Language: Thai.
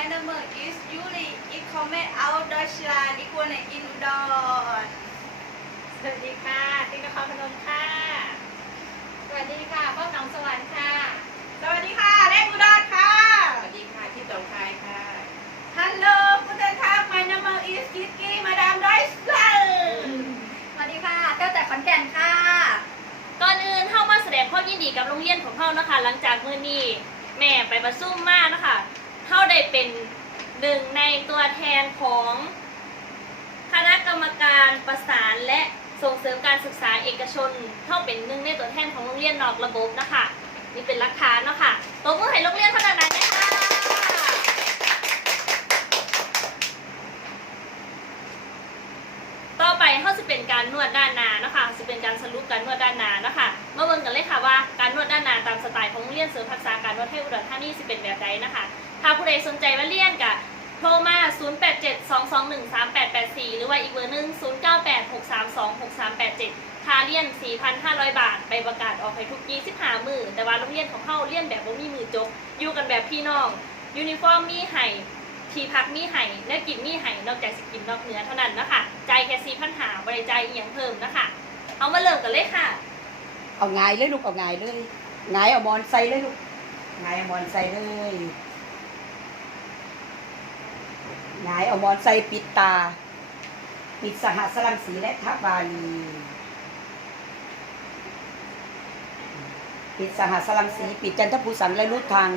line number is Yuri. It comment out Deutschland. It wanna in Udon. สวัสดีค่ะติ๊กนครพนมค่ะ สวัสดีค่ะพ่อหนองสวรรค์ค่ะ สวัสดีค่ะเล็กอุดรค่ะ สวัสดีค่ะที่ตงคายค่ะ Hello, guten Tag. My number is Kiki, Madame Deutschland. สวัสดีค่ะเต้าแต่ขอนแก่นค่ะ ก่อนอื่นเข้ามาแสดงความยินดีกับโรงเรียนของเขานะคะ หลังจากมื้อนี้แม่ไปประชุมมานะ ได้เป็นหนึ่งในตัวแทนของคณะกรรมการประสานและส่งเสริมการศึกษาเอกชนเท่าเป็นหนึ่งในตัวแทนของโรงเรียนนอกระบบนะคะนี่เป็นหลักฐาเนาะค่ะตบมือให้โรงเรียนขนาดนั้นนะคะต่อไปเขาจะเป็นการนวดด้านหน้านะคะจะเป็นการสรุปการนวดด้านหน้านะคะมาเบิ่งกันเลยค่ะว่าการนวดด้านหน้าตามสไตล์ของโรงเรียนเสริมทักษะการนวดให้อุดรธานีจะเป็นแบบใดนะคะ ถ้าผู้ใดสนใจมาเรียนกับโทรมา 0872213884 หรือว่าอีกเบอร์หนึ่ง0986326387 ค่าเรียน 4,500 บาทใบประกาศออกให้ทุก25มือ แต่ว่าโรงเรียนของเข้าเรียนแบบบ่มีมือจบอยู่กันแบบพี่น้อง ยูนิฟอร์มมีไห้ที่พักมีไห้และกินมีไห้นอกจากสกินนอกเหนือเท่านั้นนะคะใจแค่สี่พันหาบริใจายอหย่งเพิ่มนะคะ เอามาเริ่มกันเลยค่ะ เอาไงายเลยลูกเอาไงายเลยไงายเอามอนใส่เลยลูกไงายเอามอนใส่เลย หงายเอามอนใส่ปิดตา ปิดสหสลังสีและทับบาลี ปิดสหสลังสี ปิดจันทภูสังและรุทัง